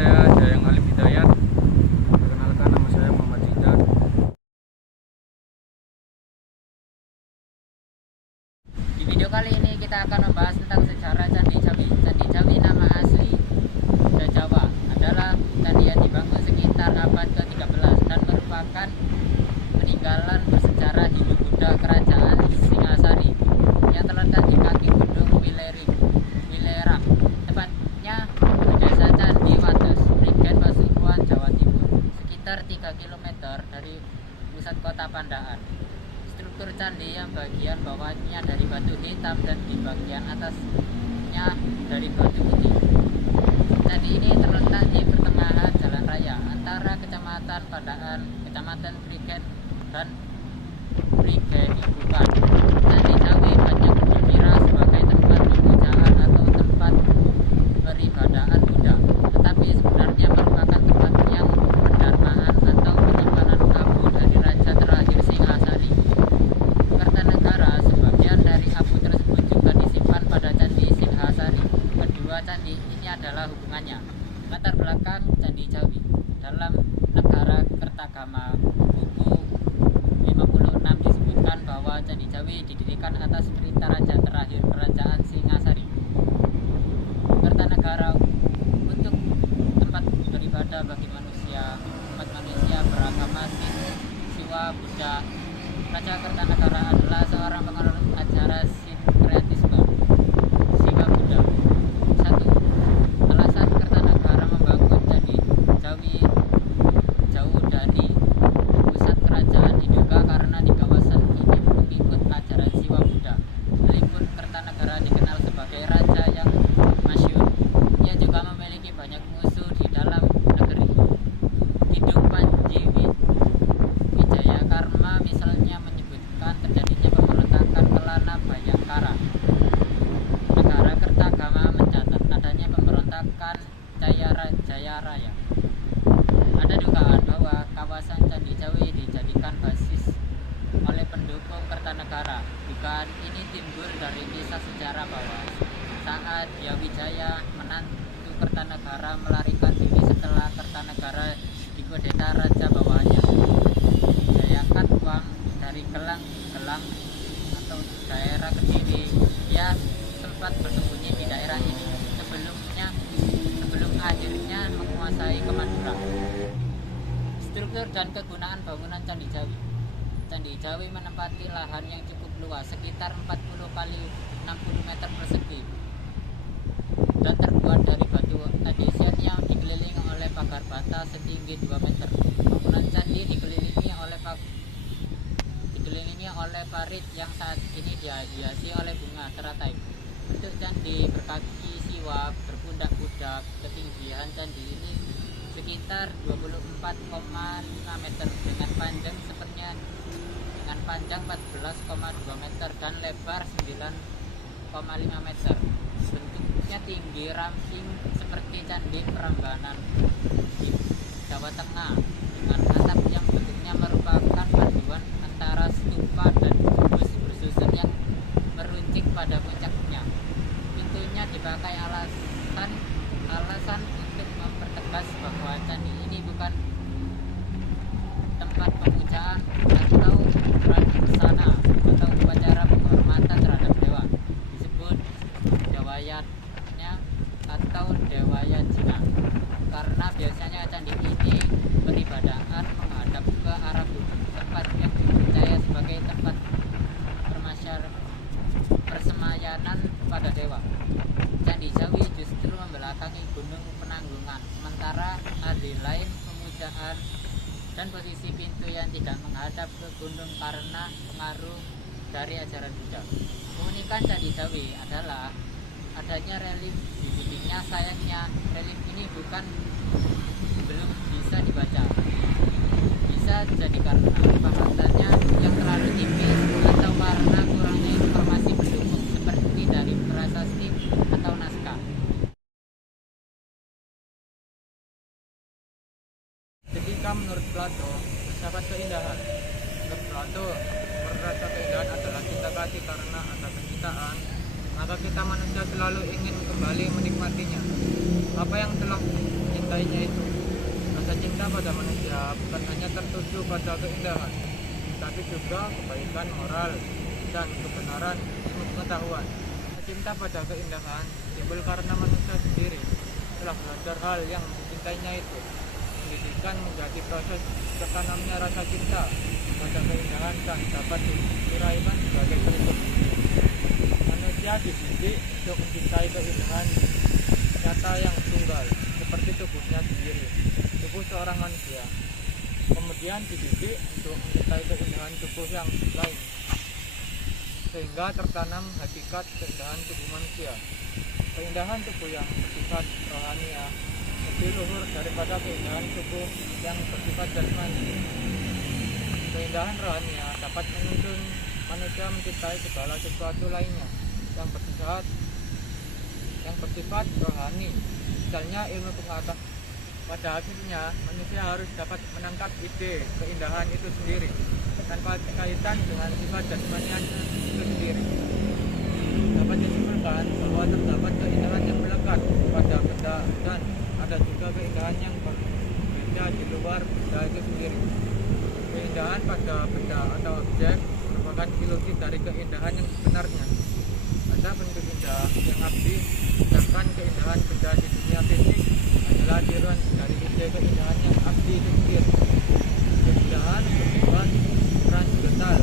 saya Jayang Alim Hidayat. Perkenalkan, nama saya Muhammad Zidan. Di video kali ini kita akan membahas tentang sejarah Candi Jawi. Candi Jawi nama asli Jawa adalah candi yang dibangun sekitar abad ke-13 dan merupakan peninggalan bersejarah Hindu-Buddha Kerajaan Singasari yang terletak di kaki Gunung Wilera, tepatnya di desa Candi Wates, Prigen, Pasuruan, Jawa Timur, sekitar 3 km dari pusat kota Pandaan. Struktur candi yang bagian bawahnya dari batu hitam dan di bagian atasnya dari batu putih. Candi ini terletak di pertengahan jalan raya antara Kecamatan Pandaan, Kecamatan Prigen, dan Prigenikukan. Candi Jawi banyak dikira sebagai tempat pemujaan atau tempat peribadahan Buddha, tetapi sebenarnya merupakan tempat yang pendarmaan atau penyimpanan abu dari raja terakhir Singasari. Kertanegara, sebagian dari abu tersebut juga disimpan pada Candi Singhasari. Kedua candi ini adalah hubungannya. Latar belakang Candi Jawi. Dalam Negara Kertagama buku 56 disebutkan bahwa Candi Jawi didirikan atas perintah raja terakhir Kerajaan Singasari Kertanegara untuk tempat beribadah bagi manusia, umat manusia beragama Siwa Buddha. Raja Kertanegara adalah seorang penganut ajaran sinkretisme Siwa Buddha. 1. Alasan Kertanegara membangun Candi Jawi jauh dari pusat kerajaan diduga karena di kawasan ini pengikut ajaran Siwa Buddha. Meskipun Kertanegara dikenal sebagai raja yang masyhur, ia juga memiliki banyak musuh di dalam negeri. Kidung Panji Wijaya Karma misalnya menyebutkan terjadinya pemberontakan Kelana Bayangkara. Negara Kertagama mencatat adanya pemberontakan Jayaraya. Ada dugaan bahwa kawasan Candi Jawi dijadikan basis oleh pendukung Kertanegara. Dugaan ini timbul dari kisah sejarah bahwa saat Wijaya menantu Kertanegara melarikan diri setelah Kertanegara dikudeta raja bawahannya. Jayakan uang dari gelang-gelang atau daerah Kediri. Ia sempat bersembunyi di daerah ini sebelum akhirnya menguasai ke Madura. Struktur dan kegunaan bangunan Candi Jawi. Candi Jawi menempati lahan yang cukup luas, sekitar 40 kali 60 meter persegi, dan terbuat dari batu adisian yang dikelilingi oleh pagar bata setinggi 2 meter. Bangunan candi dikelilingi oleh parit yang saat ini dihiasi oleh bunga teratai. Bentuk candi berkaki siwa berpundak budak. Ketinggian candi ini sekitar 24,5 meter dengan panjang 14,2 meter dan lebar 9,5 meter. Bentuknya tinggi ramping seperti candi Prambanan di Jawa Tengah, dengan atap yang bentuknya merupakan paduan antara stupa dan kubus bersusun yang meruncing pada puncaknya. Pintunya dipakai alasan untuk mempertegas bahwa candi ini bukan tempat pemujaan atau pradipsana atau upacara penghormatan terhadap dewa, disebut dewayatnya atau dewayajina, karena biasanya candi ini peribadahan menghadap ke arah bumi, tempat yang dipercaya sebagai tempat persemayanan pada dewa. Candi Jawi justru membelakangi Gunung Penanggungan, sementara arti lain pemujaan dan posisi pintu yang tidak menghadap ke gunung karena pengaruh dari ajaran Buddha. Keunikan Candi Jawi adalah adanya relief di dindingnya. Sayangnya relief ini belum bisa dibaca. Bisa jadi karena bahasannya yang terlalu tipis atau karena kurangnya informasi pendukung seperti dari prasasti atau naskah. Ketika menurut Plato, filsafat keindahan. Menurut Plato, merasa keindahan adalah cinta kasih karena atas penciptaan, maka kita manusia selalu ingin kembali menikmatinya. Apa yang telah mencintainya itu. Rasa cinta pada manusia bukan hanya tertuju pada keindahan, tapi juga kebaikan moral dan kebenaran ilmu pengetahuan. Cinta pada keindahan timbul karena manusia sendiri telah belajar hal yang dicintainya itu. Pendidikan menjadi proses tertanamnya rasa cinta pada keindahan dan dapat diuraikan sebagai berikut. Manusia dididik untuk mencintai keindahan nyata yang tunggal, seperti tubuhnya sendiri, tubuh seorang manusia. Kemudian dididik untuk mencintai keindahan tubuh yang lain, sehingga tertanam hakikat keindahan tubuh manusia. Keindahan tubuh yang bersifat rohaniah lebih luhur daripada keindahan tubuh yang bersifat jasmani. Keindahan rohaniah dapat menuntun manusia mencintai segala sesuatu lainnya yang bersifat rohani, misalnya ilmu pengetahuan. Pada akhirnya manusia harus dapat menangkap ide keindahan itu sendiri tanpa kaitan dengan sifat jasmaniannya itu sendiri. Dapat disimpulkan bahwa terdapat keindahan yang melekat pada benda dan ada juga keindahan yang berbeda di luar benda itu sendiri. Keindahan pada benda atau objek merupakan ilusi dari keindahan yang sebenarnya. Ada bentuk indah yang abdi, sedangkan keindahan benda di dunia fisik adalah tiruan dari ide keindahan yang abdi itu sendiri. Keindahan bersifat transcendental.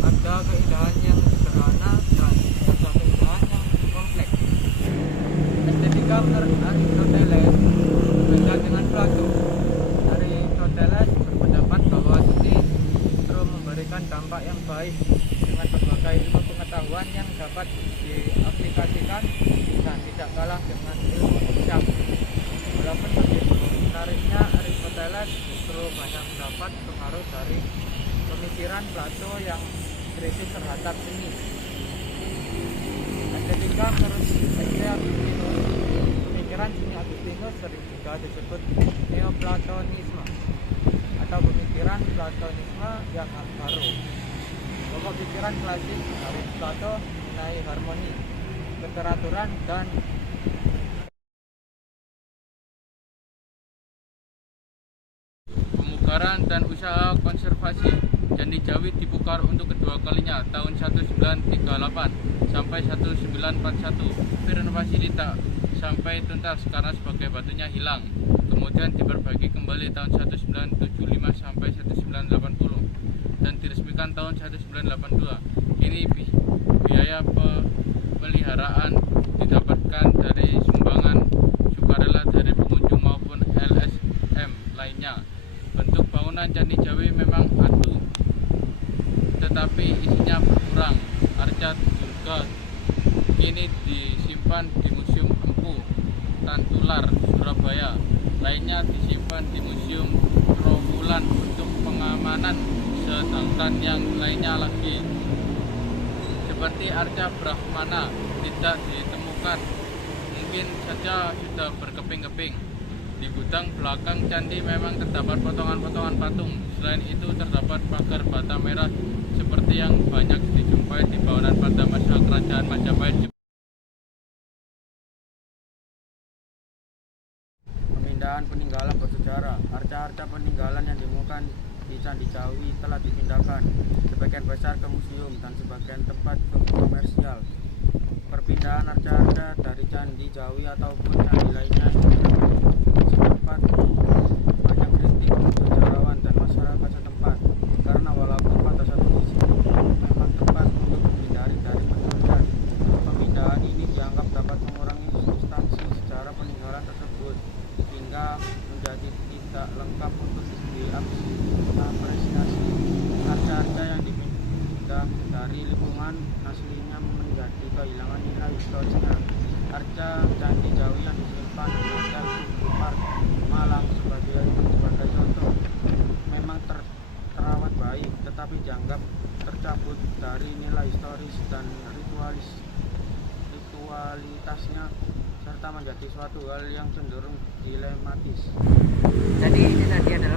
Ada keindahan yang sederhana dan ada keindahan yang kompleks. Estetika menurut Aristoteles berbeda dengan Plato. Aristoteles berpendapat bahwa seni justru memberikan dampak yang baik dengan berbagai ilmu pengetahuan yang dapat diaplikasikan dan tidak kalah dengan ilmu hisab. Walaupun begitu, menariknya Aristoteles justru banyak mendapat pengaruh dari pemikiran Plato yang kritis terhadap seni. Estetika menurut Agustinus, pemikiran seni Agustinus sering juga disebut Neoplatonisme atau pemikiran Platonisme yang baru. Pokok pikiran klasik dari Plato mengenai harmoni, keteraturan, dan pemugaran dan usaha konservasi. Candi Jawi dibongkar untuk kedua kalinya tahun 1938 sampai 1941. Renovasi tidak sampai tuntas karena sebagai batunya hilang. Kemudian diperbagi kembali tahun 1975 sampai 1980 dan diresmikan tahun 1982. Kini biaya pemeliharaan didapatkan dari sumbangan sukarela dari pengunjung maupun LSM lainnya. Bentuk bangunan Candi Jawi memang atuh, tetapi isinya berkurang. Arca juga kini disimpan di Museum Empu Tantular, Surabaya. Lainnya disimpan di Museum Trawulan untuk pengamanan, sedangkan yang lainnya lagi seperti arca Brahmana tidak ditemukan, mungkin saja sudah berkeping-keping. Di gudang belakang candi memang terdapat potongan-potongan patung. Selain itu terdapat pagar bata merah seperti yang banyak dijumpai di bangunan pada masa kerajaan Majapahit. Pemindahan peninggalan bersejarah. Arca-arca peninggalan yang ditemukan di Candi Jawi telah dipindahkan sebagian besar ke museum dan sebagian tempat ke komersial. Perpindahan arca-arca dari Candi Jawi ataupun candi lainnya mendapat banyak kritik sejarawan dan masyarakat setempat, karena walaupun pada satu sisi memang tepat untuk menghindari dari pencurian, pemindahan ini dianggap dapat mengurangi substansi sejarah peninggalan tersebut hingga menjadi tidak lengkap untuk diapresiasi. Arca-arca yang dipindah dari lingkungan aslinya menjadi kehilangan nilai historisnya. Arca Candi Jawi yang disimpan di Hotel Park Malang sebagai contoh memang terawat baik, tetapi dianggap tercabut dari nilai historis dan ritualitasnya, serta menjadi suatu hal yang cenderung dilematis. Jadi ini tadi adalah